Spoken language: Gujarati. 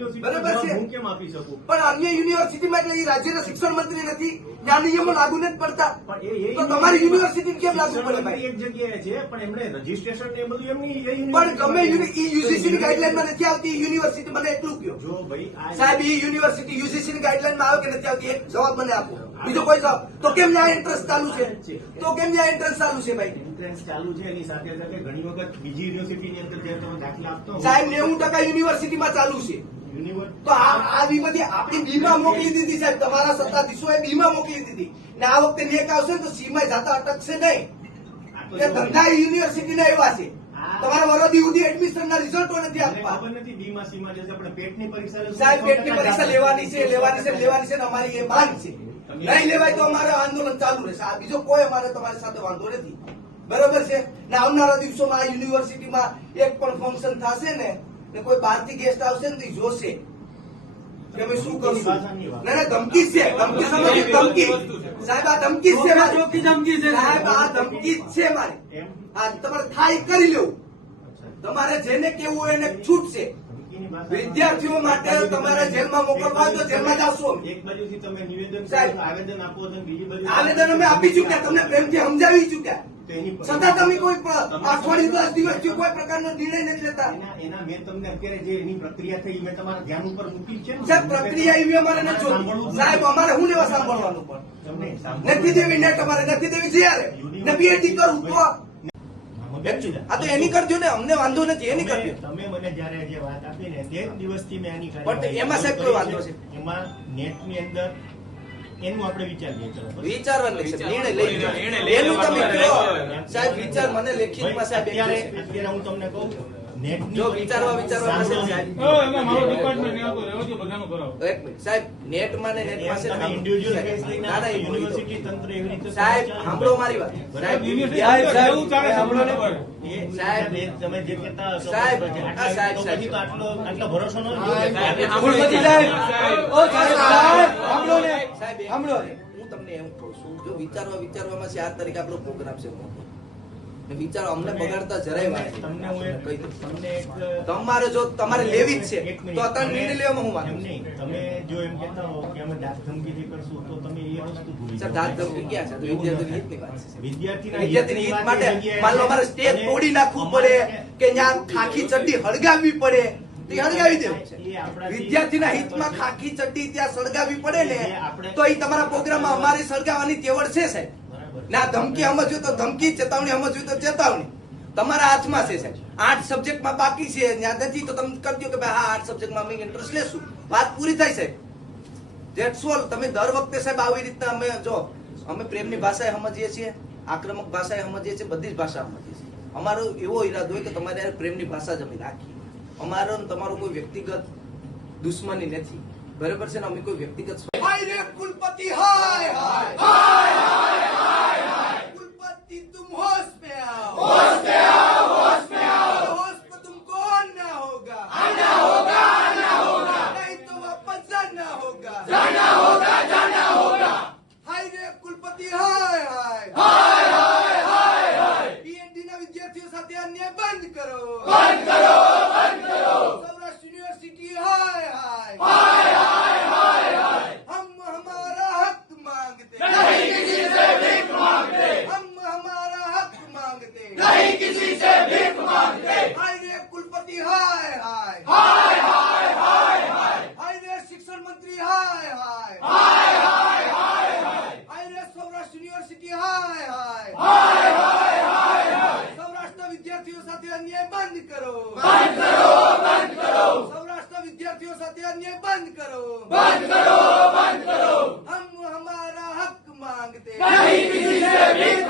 યુનિવર્સિટી બરાબર છે. હું કેમ આપી શકું? પણ અન્ય યુનિવર્સિટીમાં એટલે એ રાજ્યના શિક્ષણ મંત્રી નથી. ત્યાં નિયમો લાગુ નથી પડતા. તો તમારી યુનિવર્સિટી કેમ લાગુ પડે ભાઈ? એક જગ્યાએ છે પણ એમણે રજીસ્ટ્રેશન એ બધું એમની પણ ગમે યુજીસી ની ગાઈડલાઈનમાં નથી આવતી યુનિવર્સિટી મને એટલું કયો જો ભાઈ સાહેબ એ યુનિવર્સિટી યુજીસી ની ગાઈડલાઈનમાં આવે કે નથી આવતી? એક જવાબ મને આપો. બીજો કોઈ જવાબ તો કેમ ન્યાય એન્ટ્રન્સ ચાલુ છે? તો કેમ ન્યાય એન્ટ્રન્સ ચાલુ છે ભાઈ? એન્ટ્રન્સ ચાલુ છે એની સાથે સાથે ઘણી વખત બીજી યુનિવર્સિટીની અંદર જ્યારે તમે દાખલા આપતો સાહેબ નેવું ટકા યુનિવર્સિટીમાં ચાલુ છે. તો આ આ બધી આપણી બીમા મોકલી દીધી સાહેબ. તમારા સત્તાધીશોએ બીમા મોકલી દીધી. ને આ વખતે નેક આવશે ને તો સીમાય જાતા અટકશે નહીં. એ ધંધા યુનિવર્સિટીના એવા છે. તમારા વરદી સુધી એડમિશનના રિઝલ્ટો નથી આપવા. ખબર નથી બીમા સીમા જશે છે આપણે પેટની પરીક્ષા સાહેબ પેટની પરીક્ષા લેવાની છે લેવાની છે. લેવાની છે ને અમારી એ માંગ છે. નહીં લેવાય તો અમારે આંદોલન ચાલુ રહેશે. આ બીજો કોઈ અમારે તમારી સાથે વાંધો નથી. બરોબર છે? ને આવનારા દિવસોમાં આ યુનિવર્સિટીમાં એક પણ ફંક્શન થશે ને ને કોઈ બહારથી ગેસ્ટ આવશે ને તો જોશે. કે અમે શું કરશું? ના ના ધમકી છે. ધમકી સમજી ધમકી. સાહેબ આ ધમકી છે મારી. ધમકી છે. સાહેબ આ ધમકી છે મારી. આ તમારે થાય કરી લેવું. તમારે જેને કેવું હોય એને છૂટ છે ધમકીની ભાષા- વિદ્યાર્થીઓ માટે તમારે જેલમાં મોકલવા તો જેલમાં જાશો એક બાજુથી તમે નિવેદન સાહેબ. આવેદન આપો છો અને બીજી બાજુ આવેદન અમે આપી ચુક્યા તમને પ્રેમથી સમજાવી ચુક્યા. છતાં તમે કોઈ અઠવાડિયું દસ દિવસ કોઈ પ્રકારનો નિર્ણય નથી લેતા. એના મેં તમને અત્યારે જે એની પ્રક્રિયા થઈ મેં તમારા ધ્યાન ઉપર મૂકી છે? સાહેબ પ્રક્રિયા એવી અમારે નથી સાહેબ અમારે શું લેવા સાંભળવાનું પણ? નથી દેવી નેટ અમારે નથી દેવી જીઆરએ ને પીએચડી કરું તો Actually, આ તો એની કરજો ને અમને વાંધો નથી એની કરજો. તમે મને જયારે જે વાત આપી ને તે દિવસથી મેં આની પણ એમાં સાહેબ કોઈ વાંધો છે? એમાં નેટની અંદર એનું આપણે વિચારીએ ચલો વિચારવાનું છે નિર્ણય લઈ લો. નિર્ણય લઈ એનું તમે કહો સાહેબ વિચાર મને લેખિતમાં સાહેબ અત્યારે અત્યારે હું તમને કહું જો વિચારવા વિચારવા પાસે સાહેબ. હા, એમાં મારો ડિપાર્ટમેન્ટ નહીં આવતો, રહેવા દો, કરાવો. એક મિનિટ સાહેબ નેટમાં ને એમ નેટમાં છે ને તમે individual case લઈને ના, ના, આપો, એ બોલી દો. યુનિવર્સિટી તંત્ર એવી રીતે સાહેબ સાંભળો મારી વાત સાહેબ યુનિવર્સિટી સાહેબ, સાહેબ, ચાલે સાંભળો ને. સાહેબ. તમે જે કહેતા સાહેબ, કે સાહેબ, તો પછી તો સાહેબ. આટલો આટલો ભરોસો ન સાહેબ, જોયો. સાહેબ. ઓ સાહેબ, સાહેબ, સાંભળો ને. સાહેબ, સાંભળો હું તમને એમ કહું છું જો વિચારવા વિચારવામાં ચાર તારીખ આપણો પ્રોગ્રામ છે મોટો. વિચારો અમને બગાડતા જરાય વાત તમને હું એક- તમને એક તમારે જો તમારે લેવી જ છે તો અત્યારે નિર્ણય લેવામાં હું નહીં. તમે જો એમ કહેતા હો કે અમે દાંત ધમકીથી કરશું તો તમે એ વસ્તુ ભૂલી સર. દાંત ધમકી ક્યાં છે? વિદ્યાર્થીની હિતની વાત છે. વિદ્યાર્થીના વિદ્યાર્થીની હિત માટે માન લો અમારે સ્ટેજ તોડી નાખવું પડે કે ત્યાં ખાખી ચડ્ડી હળગાવવી પડે હળગાવી દેવું છે વિદ્યાર્થીના હિતમાં ખાખી ચડ્ડી ત્યાં સળગાવવી પડે ને તો એ તમારા પ્રોગ્રામમાં અમારી સળગાવવાની તેવડ છે સાહેબ. ના ધમકી સમજવી તો ધમકી, ચેતવણી સમજવી તો ચેતવણી. તમારા હાથમાં છે સાહેબ. આઠ સબ્જેક્ટમાં બાકી છે. ત્યાં નથી તો તમે કરી કે ભાઈ હા આઠ સબ્જેક્ટમાં અમે ઇન્ટરેસ્ટ લેશું. વાત પૂરી થાય સાહેબ. ધેટ્સ ઓલ તમે દર વખતે સાહેબ આવી રીતના અમે જો, અમે પ્રેમની ભાષાએ સમજીએ છીએ, આક્રમક ભાષાએ સમજીએ છીએ, બધી જ ભાષા સમજીએ છીએ. અમારો એવો ઈરાદો હોય કે તમારે પ્રેમની ભાષા જ અમે રાખીએ. અમારો તમારો કોઈ વ્યક્તિગત દુશ્મની નથી. બરાબર છે ને? અમે કોઈ વ્યક્તિગત હાય હાય. लेते नहीं किसी से भीख मांगते। हाय रे कुलपति हाय हाय। हाय हाय हाय हाय। हाय रे शिक्षण मंत्री हाय हाय। हाय हाय हाय हाय। रे सौराष्ट्र यूनिवर्सिटी हाय हाय। हाय हाय हाय हाय। सौराष्ट्र विद्यार्थियों साथ अन्याय बंद करो। बंद करो बंद करो। सौराष्ट्र विद्यार्थियों साथ अन्याय बंद करो। बंद करो बंद करो। हम हमारा हक मांगते नहीं किसी से भीख